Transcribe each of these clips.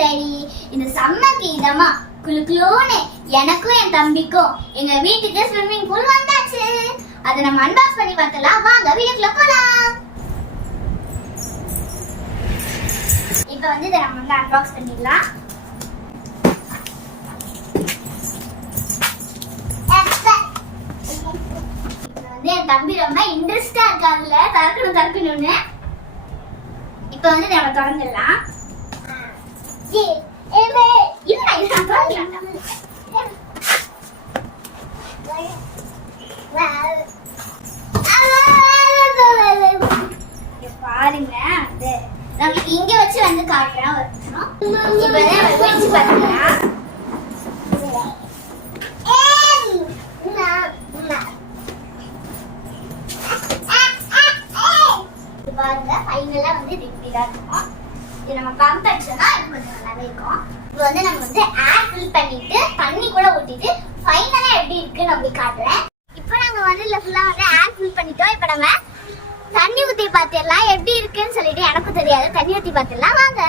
Daddy இந்த செம்ம இதமா குளு குளுன்னு எனக்கும் என் தம்பிக்கும் எங்க வீட்டுக்கு ஸ்விம்மிங் பூல் வந்தாச்சு. அதை நம்ம அன்பாக்ஸ் பண்ணி பார்க்கலாம். வாங்க வீட்டுக்குள்ள போலாம். இப்போ வந்து இதை நம்ம வந்து அன்பாக்ஸ் பண்ணிடலாம். வந்து என் தம்பி ரொம்ப இன்ட்ரெஸ்டா இருக்காதுல திறக்கணும் திறக்கணும்னு இப்போ வந்து நம்ம திறந்துடலாம் இல்ல, இது நான் திறக்கலாம். இங்க பாருங்க அது நம்மளுக்கு இங்க வச்சு வந்து காட்டுறேன். இப்பதான் பிரிச்சு பாத்தீங்கன்னா பாருங்க ஃபைனலா வந்து இது இப்படிதான் இருக்கும் இது நம்ம பம்ப் அடிச்சோம்னா இது கொஞ்சம் நல்லாவே இருக்கும் இது வந்து நம்ம வந்து ஏர் ஃபில் பண்ணிட்டு தண்ணி கூட ஊத்திட்டு ஃபைனலா எப்படி இருக்குன்னு அப்படி காட்டுறேன். இப்போ நாங்க வந்து இதுல ஃபுல்லா வந்து ஏர் ஃபில் பண்ணிட்டோம். இப்போ நம்ம தண்ணி ஊத்தி பார்த்திடலாம். எப்படி இருக்குன்னு சொல்லிட்டு எனக்கும் தெரியாது. தண்ணி ஊத்தி பார்த்திடலாம். வாங்க.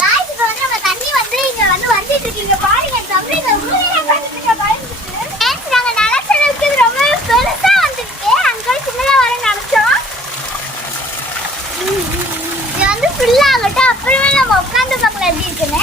காய்ஸ் இப்போ வந்து நம்ம தண்ணி வந்து இங்க வந்து வந்துட்டு இருக்கீங்க. பாருங்க தமிழ் ஊரே பண்ணிட்டு பாருங்க ஃப்ரெண்ட்ஸ் நாங்க நினைச்சதுக்கு இது ரொம்ப பெருசா வந்திருக்கு அங்க சின்னதா வர நினைச்சோம் இது வந்து ஃபுல் ஆகட்டும் அப்புறமே நம்ம உட்காந்து பார்க்கலாம் எப்படி இருக்குன்னு?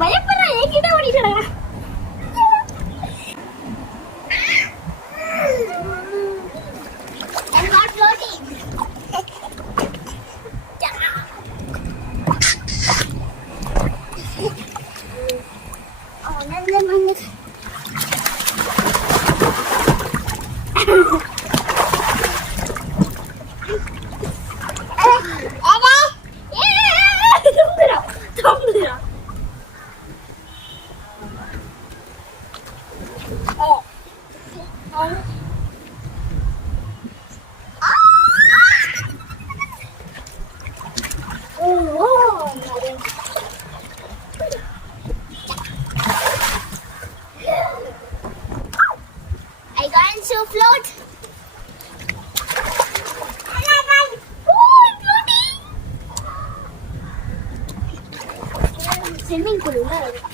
பயப்படுறேன் என்கிட்ட ஓடிடுறா Oh, float. Swimming pool.